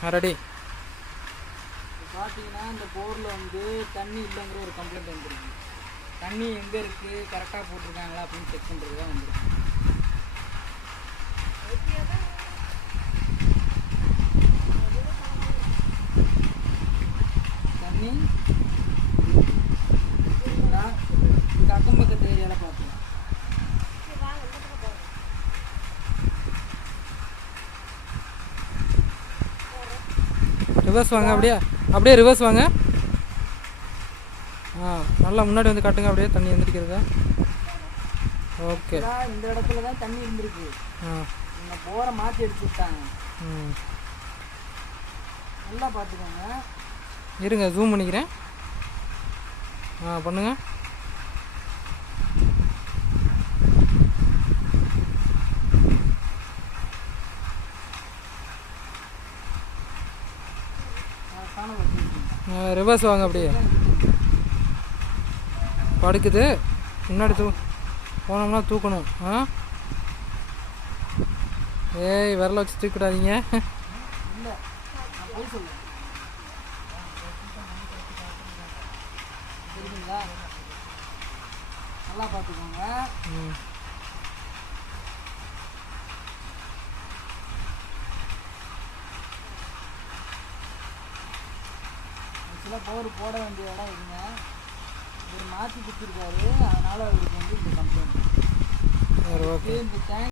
அரடி பார்த்தீங்கன்னா இந்த போரில் வந்து தண்ணி இல்லைங்கிற ஒரு கம்ப்ளைண்ட் வந்துருக்கு தண்ணி எங்கே இருக்குது கரெக்டாக போட்டிருக்காங்களா அப்படின்னு செக் பண்ணுறது தான் வந்துருக்கு தண்ணி? ரிவர்ஸ் வாங்க அப்படியே அப்படியே ரிவர்ஸ் வாங்க. ஆ நல்லா முன்னாடி வந்து காட்டுங்க அப்படியே தண்ணி எந்திரிக்கிறதா ஓகே. இந்த இடத்துல தான் தண்ணி இருந்திருக்கு. ஆ. இந்த போரை மாற்றி எடுத்து விட்டாங்க. ம். நல்லா பார்த்துக்கோங்க. இருங்க ஜூம் பண்ணிக்கிறேன். ஆ பண்ணுங்க. ரிவர்ஸ் வாங்க அப்படியே. படுக்குது. முன்னாடி தூ போனோம்னா தூக்கணும். ஆ? ஏய் விரல வச்சு தூக்கிடாதீங்க. நல்லா பார்த்துக்கோங்க. ஆக்சுவலாக போர் போட வேண்டிய இடம் இருங்க இவர் மாற்றி கொடுத்துருக்காரு. அதனால் அவருக்கு வந்து இந்த கம்ப்ளைண்ட் சரி ஓகே. இந்த டேங்க்